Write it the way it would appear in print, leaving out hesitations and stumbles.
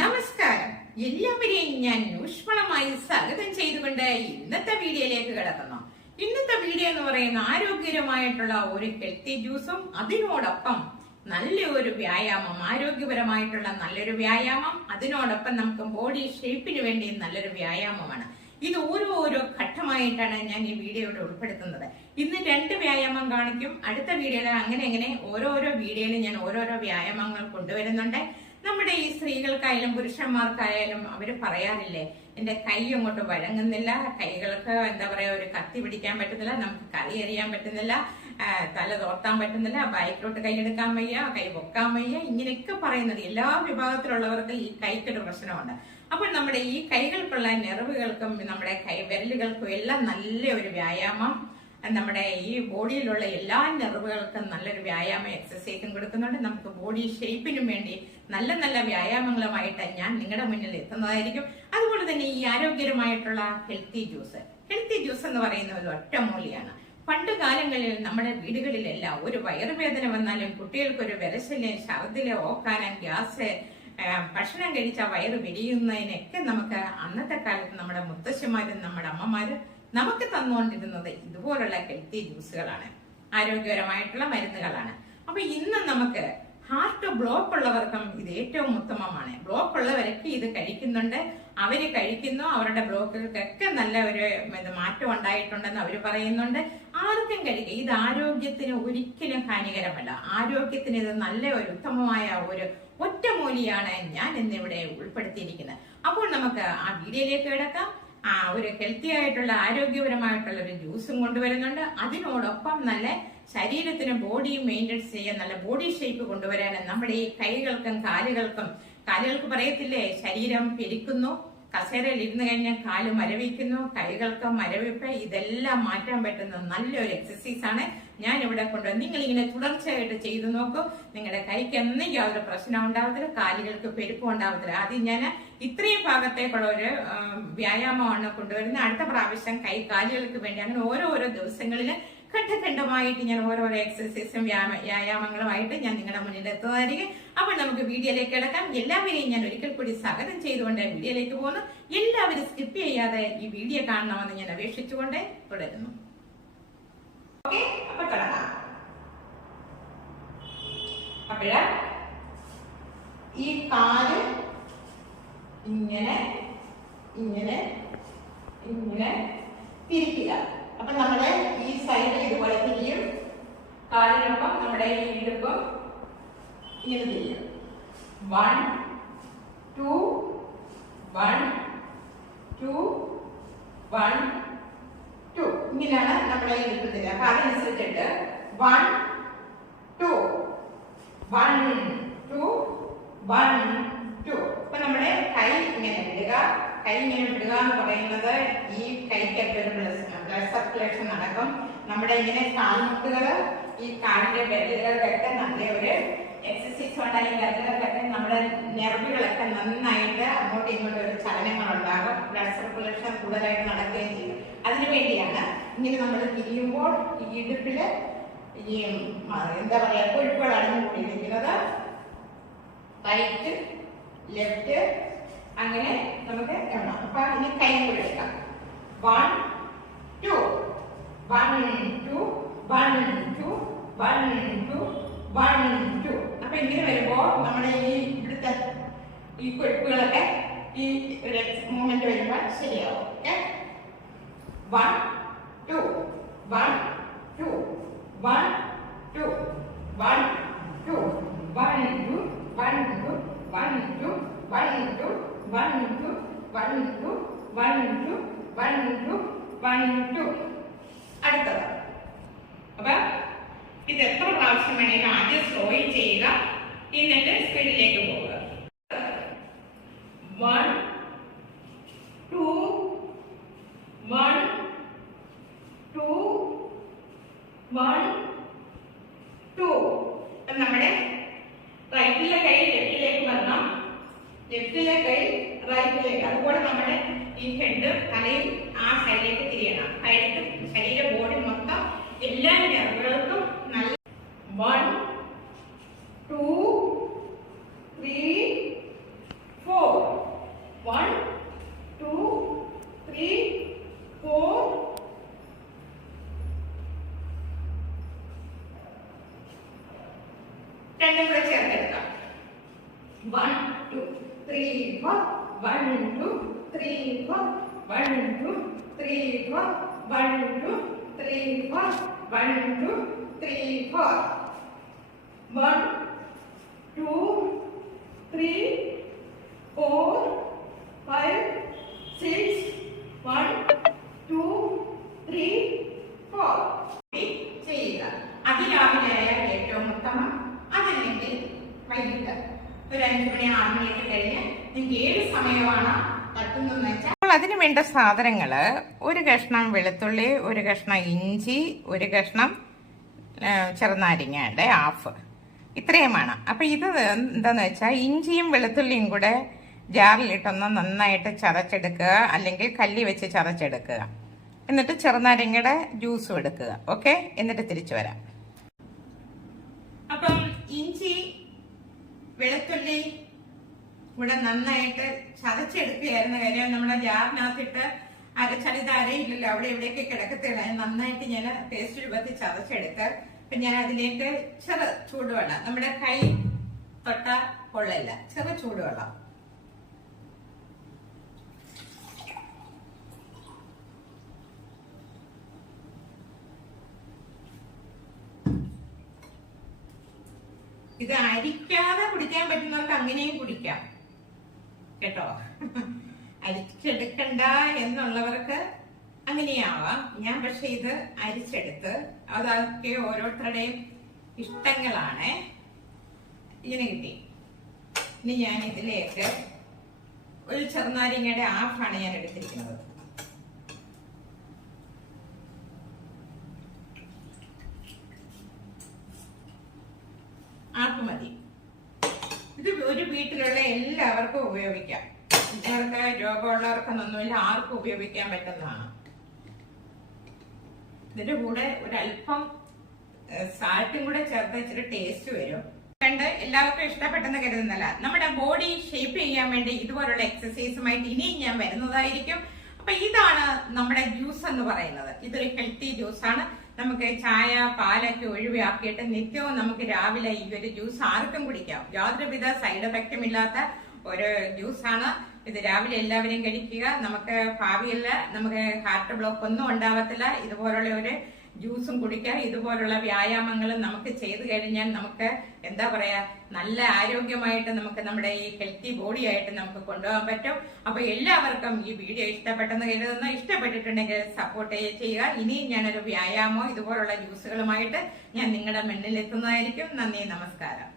നമസ്കാരം, എല്ലാവരെയും ഞാൻ ഊഷ്മളമായി സ്വാഗതം ചെയ്തുകൊണ്ട് ഇന്നത്തെ വീഡിയോയിലേക്ക് കിടക്കുന്നു. ഇന്നത്തെ വീഡിയോ എന്ന് പറയുന്ന ആരോഗ്യകരമായിട്ടുള്ള ഒരു ഹെൽത്തി ജ്യൂസും അതിനോടൊപ്പം നല്ലൊരു വ്യായാമം, ആരോഗ്യപരമായിട്ടുള്ള നല്ലൊരു വ്യായാമം, അതിനോടൊപ്പം നമുക്ക് ബോഡി ഷേപ്പിന് വേണ്ടി നല്ലൊരു വ്യായാമമാണ്. ഇത് ഓരോ ഘട്ടമായിട്ടാണ് ഞാൻ ഈ വീഡിയോയിൽ ഉൾപ്പെടുത്തുന്നത്. ഇന്ന് 2 വ്യായാമം കാണിക്കും. അടുത്ത വീഡിയോയിൽ അങ്ങനെ ഓരോരോ വീഡിയോയിൽ ഞാൻ ഓരോരോ വ്യായാമങ്ങൾ കൊണ്ടുവരുന്നുണ്ട്. നമ്മുടെ ഈ സ്ത്രീകൾക്കായാലും പുരുഷന്മാർക്കായാലും അവര് പറയാറില്ലേ, എന്റെ കൈ അങ്ങോട്ട് വഴങ്ങുന്നില്ല, കൈകൾക്ക് എന്താ പറയാ ഒരു കത്തി പിടിക്കാൻ പറ്റുന്നില്ല, നമുക്ക് കറി എറിയാൻ പറ്റുന്നില്ല, തല തോർത്താൻ പറ്റുന്നില്ല, ബൈക്കിലോട്ട് കൈയെടുക്കാൻ വയ്യ, കൈ പൊക്കാൻ വയ്യ, ഇങ്ങനെയൊക്കെ പറയുന്നത് എല്ലാ വിഭാഗത്തിലുള്ളവർക്ക് ഈ കൈക്കൊരു പ്രശ്നമുണ്ട്. അപ്പോൾ നമ്മുടെ ഈ കൈകൾക്കുള്ള നെർവുകൾക്കും നമ്മുടെ വിരലുകൾക്കും എല്ലാം നല്ല ഒരു വ്യായാമം, നമ്മുടെ ഈ ബോഡിയിലുള്ള എല്ലാ നെർവുകൾക്കും നല്ലൊരു വ്യായാമം എക്സസൈസും കൊടുക്കുന്നുണ്ട്. നമുക്ക് ബോഡി ഷേപ്പിനും വേണ്ടി നല്ല നല്ല വ്യായാമങ്ങളുമായിട്ട് ഞാൻ നിങ്ങളുടെ മുന്നിൽ എത്തുന്നതായിരിക്കും. അതുപോലെ തന്നെ ഈ ആരോഗ്യകരമായിട്ടുള്ള ഹെൽത്തി ജ്യൂസ് എന്ന് പറയുന്ന ഒരു ഒറ്റമൂലിയാണ്. പണ്ട് കാലങ്ങളിൽ നമ്മുടെ വീടുകളിലെല്ലാം ഒരു വയറുവേദന വന്നാലും കുട്ടികൾക്കൊരു വിരശല്, ഛർദില്, ഓക്കാനം, ഗ്യാസ്, ഭക്ഷണം കഴിച്ച വയറ് വിരിയുന്നതിനൊക്കെ നമുക്ക് അന്നത്തെ കാലത്ത് നമ്മുടെ മുത്തശ്ശിമാരും നമ്മുടെ അമ്മമാരും നമുക്ക് തന്നുകൊണ്ടിരുന്നത് ഇതുപോലുള്ള ഹെൽത്തി ജ്യൂസുകളാണ്, ആരോഗ്യപരമായിട്ടുള്ള മരുന്നുകളാണ്. അപ്പൊ ഇന്ന് നമുക്ക് ഹാർട്ട് ബ്ലോക്ക് ഉള്ളവർക്കും ഇത് ഏറ്റവും ഉത്തമമാണ്. ബ്ലോക്ക് ഉള്ളവരൊക്കെ ഇത് കഴിക്കുന്നുണ്ട്. അവര് കഴിക്കുന്നു, അവരുടെ ബ്ലോക്കുകൾക്കൊക്കെ നല്ല ഒരു മാറ്റം ഉണ്ടായിട്ടുണ്ടെന്ന് അവര് പറയുന്നുണ്ട്. ആർക്കും കഴിക്കുക. ഇത് ആരോഗ്യത്തിന് ഒരിക്കലും ഹാനികരമല്ല. ആരോഗ്യത്തിന് ഇത് നല്ല ഒരു ഉത്തമമായ ഒരു ഒറ്റമൂലിയാണ് ഞാൻ ഇന്നിവിടെ ഉൾപ്പെടുത്തിയിരിക്കുന്നത്. അപ്പോൾ നമുക്ക് ആ വീഡിയോയിലേക്ക് കിടക്കാം. ഒരു ഹെൽത്തി ആയിട്ടുള്ള ആരോഗ്യപരമായിട്ടുള്ള ഒരു ജ്യൂസും കൊണ്ടുവരുന്നുണ്ട്. അതിനോടൊപ്പം നല്ല ശരീരത്തിന് ബോഡി മെയിൻറ്റെയിൻ ചെയ്യാൻ നല്ല ബോഡി ഷേപ്പ് കൊണ്ടുവരാൻ നമ്മുടെ ഈ കൈകൾക്കും കാലുകൾക്ക് പറയത്തില്ലേ, ശരീരം പെരുക്കുന്നു, കസേരയിൽ ഇരുന്ന് കഴിഞ്ഞാൽ കാല് മരവിക്കുന്നു, കൈകൾക്ക് മരവിപ്പ്, ഇതെല്ലാം മാറ്റാൻ പറ്റുന്ന നല്ലൊരു എക്സസൈസ് ആണ് ഞാൻ ഇവിടെ കൊണ്ടുവന്നത്. നിങ്ങൾ ഇങ്ങനെ തുടർച്ചയായിട്ട് ചെയ്തു നോക്കൂ. നിങ്ങളുടെ കൈക്ക് ഒന്നും യാതൊരു പ്രശ്നം ഉണ്ടാവത്തില്ല, കാലുകൾക്ക് പെരുപ്പം ഉണ്ടാവത്തില്ല. ആദ്യം ഞാൻ ഇത്രയും ഭാഗത്തേക്കുള്ള ഒരു വ്യായാമമാണ് കൊണ്ടുവരുന്നത്. അടുത്ത പ്രാവശ്യം കാലുകൾക്ക് വേണ്ടി അങ്ങനെ ഓരോരോ ദിവസങ്ങളിൽ ഘട്ടഘട്ടമായിട്ട് ഞാൻ ഓരോരോ എക്സസൈസും വ്യായാമങ്ങളുമായിട്ട് ഞാൻ നിങ്ങളുടെ മുന്നിൽ എത്തുന്നതായിരിക്കും. അപ്പോൾ നമുക്ക് വീഡിയോയിലേക്ക് കിടക്കാം. എല്ലാവരെയും ഞാൻ ഒരിക്കൽ കൂടി സ്വാഗതം ചെയ്തുകൊണ്ട് വീഡിയോയിലേക്ക് പോകുന്നു. എല്ലാവരും സ്കിപ്പ് ചെയ്യാതെ ഈ വീഡിയോ കാണണമെന്ന് ഞാൻ അപേക്ഷിച്ചുകൊണ്ട് തുടരുന്നു. ഓക്കെ, അപ്പൊ തുടങ്ങാം. അപ്പോഴ ഈ കാല് ഇങ്ങനെ ഇങ്ങനെ ഇങ്ങനെ തിരിക്കുക. അപ്പൊ നമ്മുടെ ഈ സൈഡ് ഇതുപോലെ തിരിയും, കാലിനൊപ്പം നമ്മുടെ ഈ ഇടുപ്പും ഇങ്ങനെ തിരിയും. 1 2 1 2 1 2 ഇങ്ങനെയാണ് നമ്മുടെ ഈ ഇടുപ്പ് തിരിയുക. അപ്പൊ അതനുസരിച്ചിട്ട് 1 2 1 2 1 2. അപ്പൊ നമ്മുടെ കൈ ഇങ്ങനെ വിടുക. കൈ ഇങ്ങനെ വിടുക എന്ന് പറയുന്നത് ഈ കൈക്കൊക്കെ ഒരു ബ്ലഡ് സർക്കുലേഷൻ നടക്കും. നമ്മുടെ ഇങ്ങനെ കാൽമുട്ടുകള്, ഈ കാലിന്റെ വിരലുകൾക്കൊക്കെ നല്ല ഒരു എക്സസൈസ് ഉണ്ടായി. വിരലുകൾക്കൊക്കെ നമ്മുടെ നെർവുകളൊക്കെ നന്നായിട്ട് അങ്ങോട്ടും ഇങ്ങോട്ടും ഒരു ചലനങ്ങൾ ഉണ്ടാകും. ബ്ലഡ് സർക്കുലേഷൻ കൂടുതലായിട്ട് നടക്കുകയും ചെയ്യും. അതിനു വേണ്ടിയാണ് ഇങ്ങനെ നമ്മൾ തിരിയുമ്പോൾ ഈ ഇടുപ്പില് ഈ എന്താ പറയാ കൊഴുപ്പുകൾ അടഞ്ഞു കൂടിയിരിക്കുന്നത്. റൈറ്റ് ലെഫ്റ്റ് അങ്ങനെ നമുക്ക് എണ്ണാം. അപ്പൊ ഇനി കൈ കൂടെ എടുക്കാം. 1 2 1 2 1 2 1 2 1 2. അപ്പൊ ഇങ്ങനെ വരുമ്പോ നമ്മുടെ ഈ ഇവിടുത്തെ ഈ കൊഴുപ്പുകളൊക്കെ ഈ മൂവ്മെന്റ് വരുമ്പോ ശരിയാവും. 1 2 1 2 1 2 1 2 1 2 1 2 1 2 1 2 1 2 1 2 1 2 1 2 1 2. അടുത്തത്. അപ്പൊ ഇത് എത്ര പ്രാവശ്യം വേണമെങ്കിലും ആദ്യം സ്ലോയിൽ ചെയ്യുക, എന്നിട്ട് സ്പീഡിലേക്ക് പോവുക. 1 2 1 2 1 2. നമ്മുടെ റൈറ്റിലെ കൈ ലെഫ്റ്റിലേക്ക് വരണം, ലെഫ്റ്റിലെ കൈ റൈറ്റിലേക്ക്. അതുപോലെ നമ്മുടെ ഈ ഹെഡ് തലയിൽ ആ സൈഡിലേക്ക് തിരിയണം. ശരീര ബോഡി മൊത്തം എല്ലാ നെർവുകൾക്കും നല്ല 1 2 3 4 2 3 4 1 2 3 4 1 2 3 4 1 2 3 4 1 2 3 4 1 2 3 4 5 6 1 2 3 4 ചെയ്യുക. അതിരാവിലെ ഏറ്റവും ഉത്തമം. അതല്ലെങ്കിൽ വൈകിട്ട് ഒരു 5 മണി 6 മണിയൊക്കെ കഴിഞ്ഞ് നിങ്ങൾക്ക് ഏത് സമയമാണ് പറ്റുന്നതെന്ന് വെച്ചാൽ. അപ്പോൾ അതിന് വേണ്ട സാധനങ്ങൾ: ഒരു കഷ്ണം വെളുത്തുള്ളി, ഒരു കഷ്ണം ഇഞ്ചി, ഒരു കഷ്ണം ചെറുനാരങ്ങയുടെ ഹാഫ്, ഇത്രയുമാണ്. അപ്പൊ ഇത് എന്താന്ന് വെച്ചാൽ ഇഞ്ചിയും വെളുത്തുള്ളിയും കൂടെ ജാറിലിട്ടൊന്ന് നന്നായിട്ട് ചതച്ചെടുക്കുക, അല്ലെങ്കിൽ കല്ലി വെച്ച് ചതച്ചെടുക്കുക. എന്നിട്ട് ചെറുനാരങ്ങയുടെ ജ്യൂസും എടുക്കുക. ഓക്കെ, എന്നിട്ട് തിരിച്ചു വരാം. അപ്പം ഇഞ്ചി വെളുത്തുള്ളി കൂടെ നന്നായിട്ട് ചതച്ചെടുക്കുകയായിരുന്ന കാര്യം നമ്മുടെ ജാറിനകത്തിട്ട് അരച്ചടിത് അരയില്ലല്ലോ, അവിടെ എവിടെയൊക്കെ കിടക്കത്തില്ല. നന്നായിട്ട് ഞാൻ പേസ്റ്റ് രൂപത്തിൽ ചതച്ചെടുത്ത് പിന്നെ ഞാൻ അതിലേക്ക് ചെറു ചൂടുവെള്ളം, നമ്മുടെ കൈ തൊട്ട കൊള്ളല്ല, ചെറു ചൂടുവെള്ളം ഇത് അരിക്കാതെ കുടിക്കാൻ പറ്റുന്നവർക്ക് അങ്ങനെയും കുടിക്കാം കേട്ടോ. അരിച്ചെടുക്കണ്ട എന്നുള്ളവർക്ക് അങ്ങനെയാവാം. ഞാൻ പക്ഷെ ഇത് അരിച്ചെടുത്ത്, അതൊക്കെ ഓരോരുത്തരുടെയും ഇഷ്ടങ്ങളാണ്. ഇങ്ങനെ കിട്ടി. ഇനി ഞാൻ ഇതിലേക്ക് ഒരു ചെറുനാരങ്ങയുടെ ഹാഫാണ് ഞാൻ എടുത്തിരിക്കുന്നത്. ആർക്ക് മതി. ഇത് ഒരു വീട്ടിലുള്ള എല്ലാവർക്കും ഉപയോഗിക്കാം. ഇവർക്ക് രോഗമുള്ളവർക്കൊന്നുമില്ല, ആർക്കും ഉപയോഗിക്കാൻ പറ്റുന്നതാണ്. ഇതിന്റെ കൂടെ ഒരല്പം സാൾട്ടും കൂടെ ചേർത്ത് ഇച്ചിരി ടേസ്റ്റ് വരും. കണ്ട് എല്ലാവർക്കും ഇഷ്ടപ്പെട്ടെന്ന് കരുതുന്നില്ല. നമ്മുടെ ബോഡി ഷേപ്പ് ചെയ്യാൻ വേണ്ടി ഇതുപോലുള്ള എക്സസൈസുമായിട്ട് ഇനിയും ഞാൻ വരുന്നതായിരിക്കും. അപ്പൊ ഇതാണ് നമ്മുടെ ജ്യൂസ് എന്ന് പറയുന്നത്. ഇതൊരു ഹെൽത്തി ജ്യൂസാണ്. നമുക്ക് ചായ പാലൊക്കെ ഒഴിവാക്കിയിട്ട് നിത്യവും നമുക്ക് രാവിലെ ഈ ഒരു ജ്യൂസ് ആർക്കും കുടിക്കാം. യാതൊരുവിധ സൈഡ് എഫക്റ്റും ഇല്ലാത്ത ഒരു ജ്യൂസാണ് ഇത്. രാവിലെ എല്ലാവരും കഴിക്കുക. നമുക്ക് ഭാവിയിൽ നമുക്ക് ഹാർട്ട് ബ്ലോക്ക് ഒന്നും ഉണ്ടാവത്തില്ല. ഇതുപോലുള്ള ഒരു ജ്യൂസും കുടിക്കുക. ഇതുപോലുള്ള വ്യായാമങ്ങളും നമുക്ക് ചെയ്തു കഴിഞ്ഞാൽ നമുക്ക് എന്താ പറയാ, നല്ല ആരോഗ്യമായിട്ട് നമുക്ക് നമ്മുടെ ഈ ഹെൽത്തി ബോഡി ആയിട്ട് നമുക്ക് കൊണ്ടുപോകാൻ പറ്റും. അപ്പൊ എല്ലാവർക്കും ഈ വീഡിയോ ഇഷ്ടപ്പെട്ടെന്ന് കരുതുന്നു. ഇഷ്ടപ്പെട്ടിട്ടുണ്ടെങ്കിൽ സപ്പോർട്ട് ചെയ്യുക. ഇനിയും ഞാനൊരു വ്യായാമോ ഇതുപോലുള്ള ജ്യൂസുകളുമായിട്ട് ഞാൻ നിങ്ങളുടെ മുന്നിൽ എത്തുന്നതായിരിക്കും. നന്ദി, നമസ്കാരം.